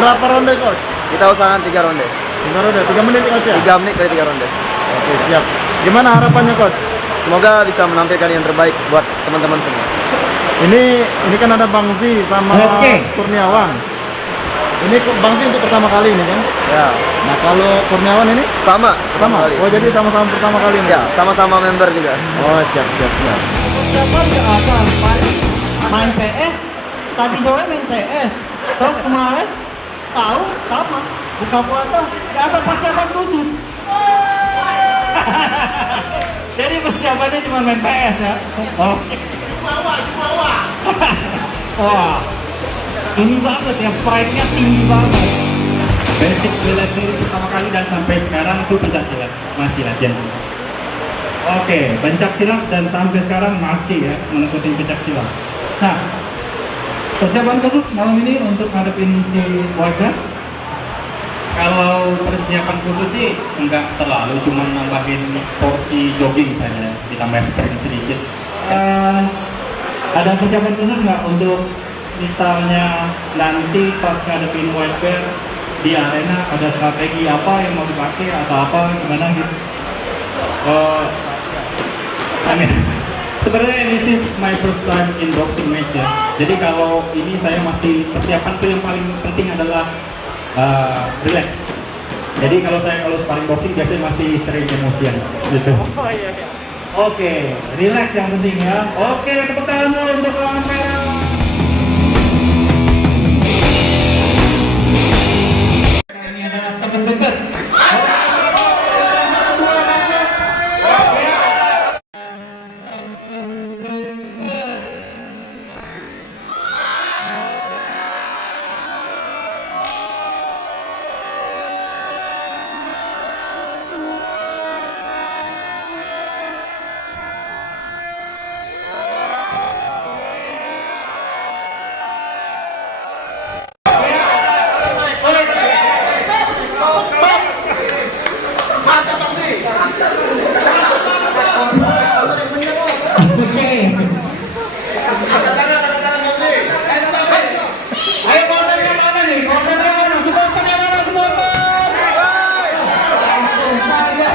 berapa ronde coach? Kita usahakan 3 ronde. 3 ronde, 3 menit coach ya? 3 menit kali 3 ronde. Oke, siap. Gimana harapannya coach? Semoga bisa menampilkan yang terbaik buat teman-teman semua. Ini kan ada Bang Zi sama Kurniawan. Ini Bang Zi untuk pertama kali ini kan? Ya. Nah kalau Kurniawan ini? Sama. Sama? Oh jadi sama-sama pertama kali ini? Ya, sama-sama member juga. Oh siap. Persiapan nggak apa? Main PS, tadi sore main PS, terus kemarin tahu sama buka puasa nggak ada persiapan khusus. Jadi persiapannya cuma main PS ya? Oh. Wah, ini banget ya, pride-nya tinggi banget. Basic bela diri pertama kali dan sampai sekarang itu pencak silat, masih latihan. Oke, pencak silat dan sampai sekarang masih ya menekutin pencak silat. Nah, persiapan khusus malam ini untuk ngadepin si warga. Kalau persiapan khusus sih enggak terlalu, cuma nambahin porsi jogging saja, ditambah sprint sedikit. Ada persiapan khusus nggak untuk misalnya nanti pas ngadepin white bear di arena, ada strategi apa yang mau dipakai atau apa gimana gitu? Sebenarnya this is my first time in boxing match ya. Jadi kalau ini saya masih persiapan tuh yang paling penting adalah relax. Jadi kalau sparring boxing biasanya masih sering emosian gitu. Oke, relax yang penting ya. Oke, tepuk tangan dulu untuk lawan merah. Ini ada tebet-tebet. Ayo kontennya mana nih? Kontennya mana? Supporternya mana? Supporter! Langsung saja.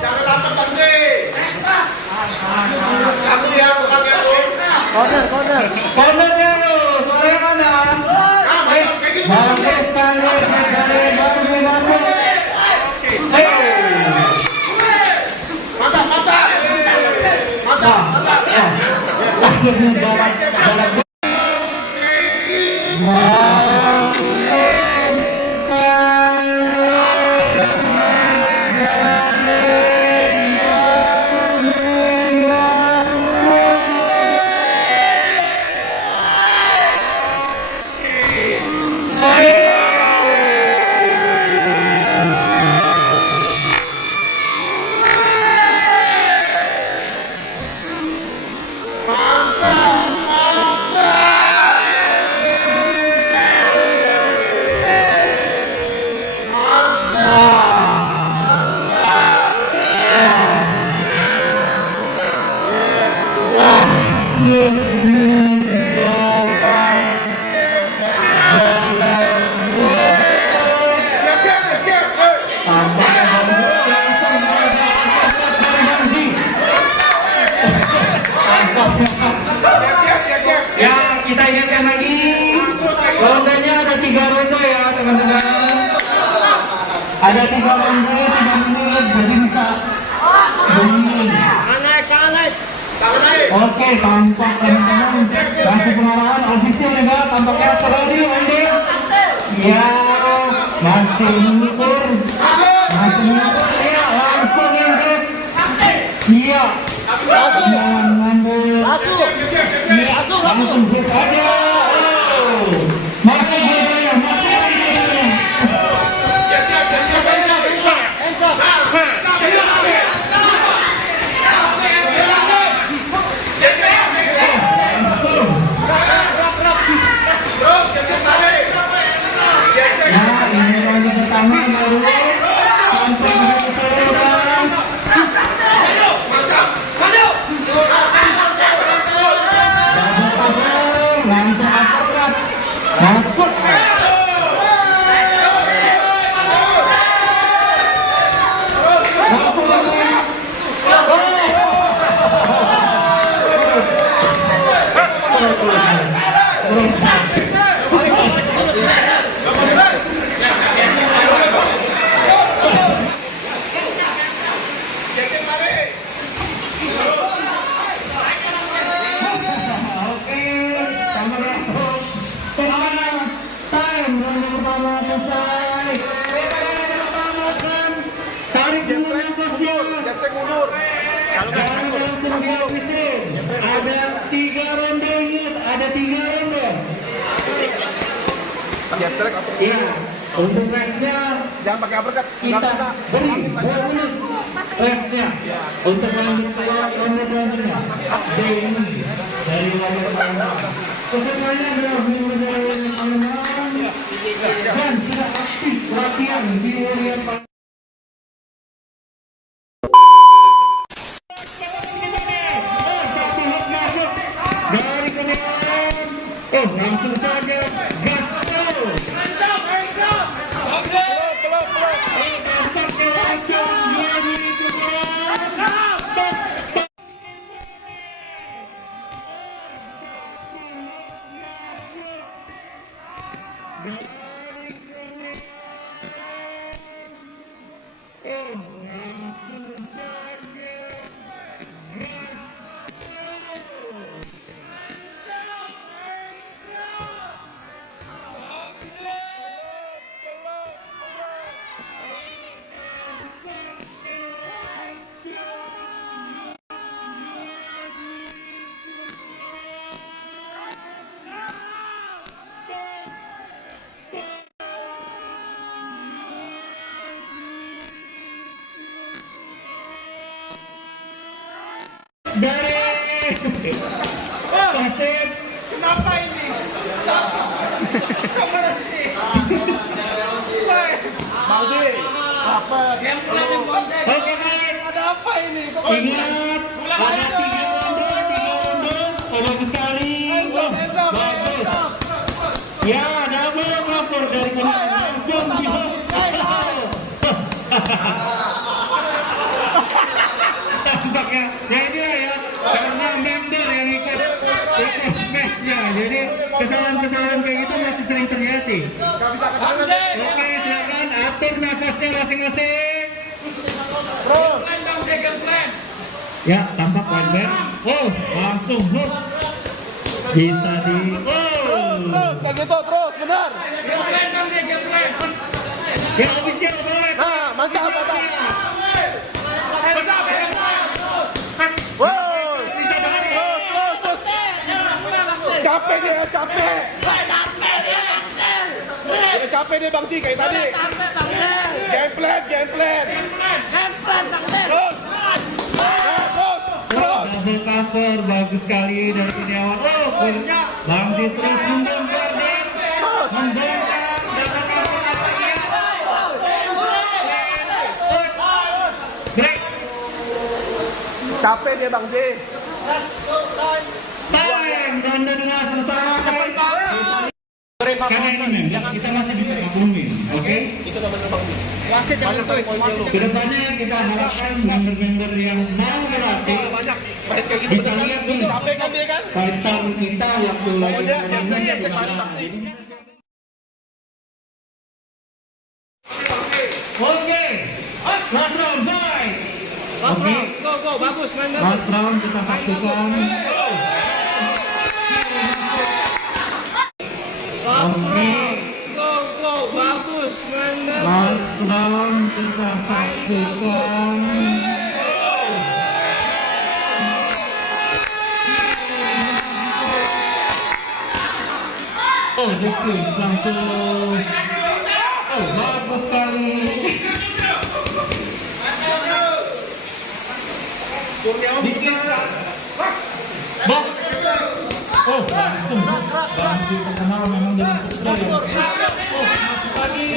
Jangan lapar Bangsi. Satu yang orangnya tuh. Corner. Cornernya lo, suaranya mana? Bagus sekali dari Bangsi masuk. Mantap. Akhirnya jalan. Ya, kita ingatkan lagi, rondenya ada 3 ronde ya teman-teman. Ada 3 ronde, 3 menit, jadi bisa bunyi. Oke, tampak teman-teman kasih pengarahan official juga, tampaknya steril Andil. Ya, masih mengukur, ya langsung engage. Iya, jangan ngambil. Iya, langsung hit aja. Masuk bedanya, masuk lagi bedanya. langsung uppercut. Masuk. Langsung lagi. Oke, kamera terus. Pertama, time ronde pertama selesai. Ronde pertama kan tarik dulu nafasnya. Jangan langsung dihabisin. Ada 3 ronde, ingat ada 3 ronde. Iya, untuk restnya Jangan pakai uppercut. kita beri 2 menit restnya untuk lanjut ke ronde selanjutnya. Denny dari ronde pertama. Pesertanya adalah member yang aman dan sudah aktif latihan di Warrior Park. Satu hit masuk dari Kurniawan. Langsung saja gaspol. Tampaknya langsung menghadiri pukulan. Stop, stop. Langsung saja dari Pasir. Kenapa ini? Bang Zi, apa? Oke, baik. Ada apa ini? Ingat, ada 3 ronde. Oh, bagus sekali. Oh, bagus. Ya, double cover dari Kurniawan. Langsung dihook. Tampaknya, ya inilah ya, karena member yang ikut matchnya. Jadi kesalahan-kesalahan kayak gitu masih sering terjadi. Gak bisa ke tangan. Oke, silakan atur nafasnya masing-masing. Ya, tampak one. Oh, langsung hook. Bisa di. Terus, kayak gitu, terus, benar. Ya, official boleh. Nah, mantap, mantap. Bisa banget. Terus. Capek dia, capek. Udah capek dia Bang Zi, kayak tadi. Game plan. Terus. Nah, terus. Double cover, bagus sekali dari Kurniawan. Bang Zi terus membongkar dia. Membongkar. Double cover lagi. Break. Capek dia Bang Zi. Time, ronde 2 selesai. Karena ini men, kita masih bisa gabungin, oke? Kedepannya kita harapkan member-member yang mau berlatih bisa lihat nih Capek kan dia kan? fighter kita waktu lagi dia pertandingan biasanya gimana. Oke, last round, fight. Oke, Go, bagus, main bagus. last round kita saksikan. Oke. Go, bagus, main bagus. Last round kita saksikan. Oh, Dukis langsung. Oh, bagus sekali. Dikit. Box. Oh, langsung. Langsung terkenal memang dengan putra ya. Oh, masuk lagi.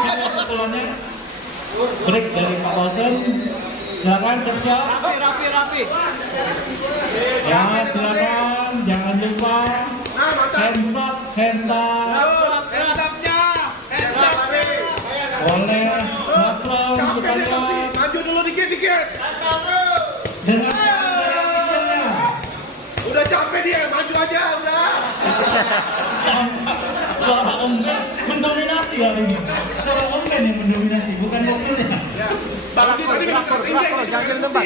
Siapa pukulannya? Break dari Pak Olsen. Silakan siap-siap. Rapi. Ya, silakan. Jangan lupa. Hands up. Oleh Mas Lau kita lihat. Maju dulu dikit. Dengan reaksinya. Udah capek dia, maju aja udah. Suara Om Ben mendominasi hari ini. Suara Om Ben yang mendominasi, bukan boxernya. Bangsi tadi minta jangan di tempat.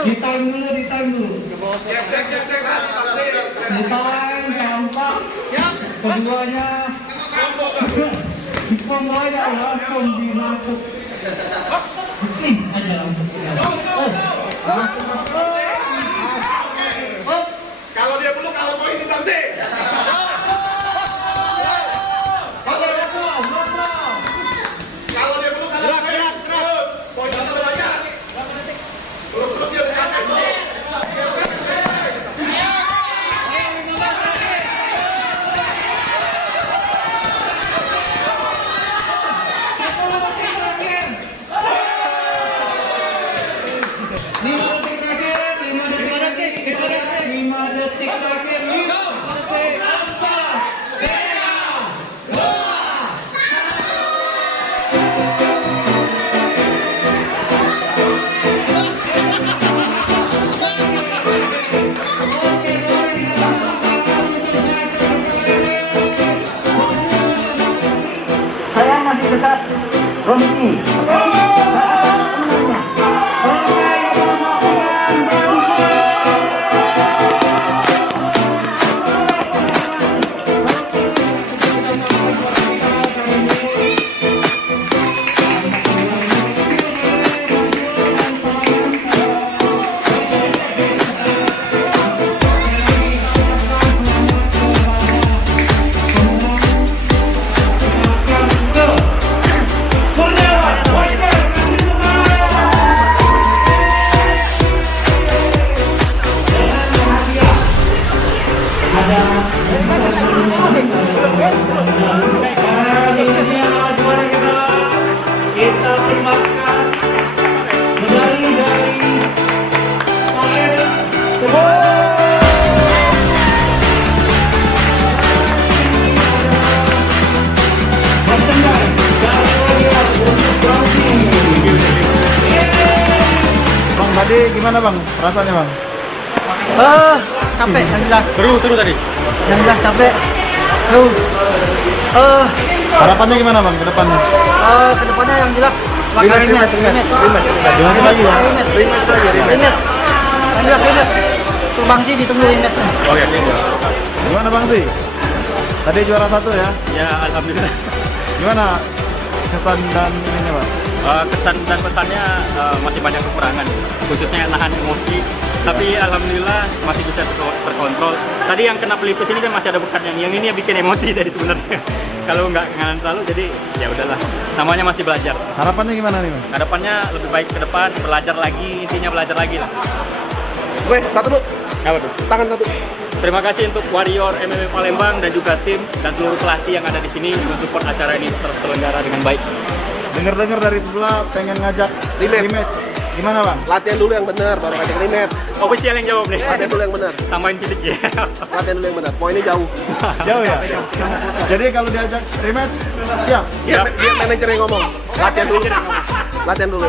Ditahan dulu. Ditahan, gampang. Keduanya pembayar langsung dimasuk. Please aja langsung. Kalau dia peluk, kalau poin di Bangsi. Kalau dia peluk, kalau poin. Terus, poin kita banyak. Terus dia bercanda. Saya masih tetap Romki. Saya akan pemenangnya. Oke, kita masukkan Bangsa. Kita sematkan medali dari Bang, tadi gimana bang? Rasanya bang? Capek yang jelas. Seru tadi. Yang jelas capek. Seru. Harapannya gimana bang ke depannya? Kedepannya yang jelas bakal rematch. Gimana lagi ya? Rematch. Yang jelas rematch. Tuh Bangsi ditunggu rematch. Oke. Gimana bang sih? Tadi juara 1 ya? Ya, alhamdulillah. Gimana kesan dan ininya bang? Kesan dan pesannya masih banyak kekurangan, khususnya nahan emosi. Tapi alhamdulillah masih bisa terkontrol. Tadi yang kena pelipis ini kan masih ada bekatnya. Yang ini yang bikin emosi tadi sebenarnya. Kalau nggak nganan terlalu, jadi ya udahlah. Namanya masih belajar. Harapannya gimana nih bang? Harapannya lebih baik ke depan, belajar lagi, intinya belajar lagi lah. Weh, satu dulu. Apa tuh? Tangan satu. Terima kasih untuk Warrior MMA Palembang dan juga tim dan seluruh pelatih yang ada di sini mensupport acara ini terselenggara dengan baik. Dengar-dengar dari sebelah pengen ngajak rematch. Gimana bang? Latihan dulu yang benar, baru ngajak rematch. Official yang jawab nih. Latihan dulu yang benar. Tambahin fisik ya. Latihan dulu yang benar. Poinnya jauh. Jauh ya? Jadi kalau diajak rematch, siap? Dia manajer yang ngomong. Latihan dulu. Latihan dulu.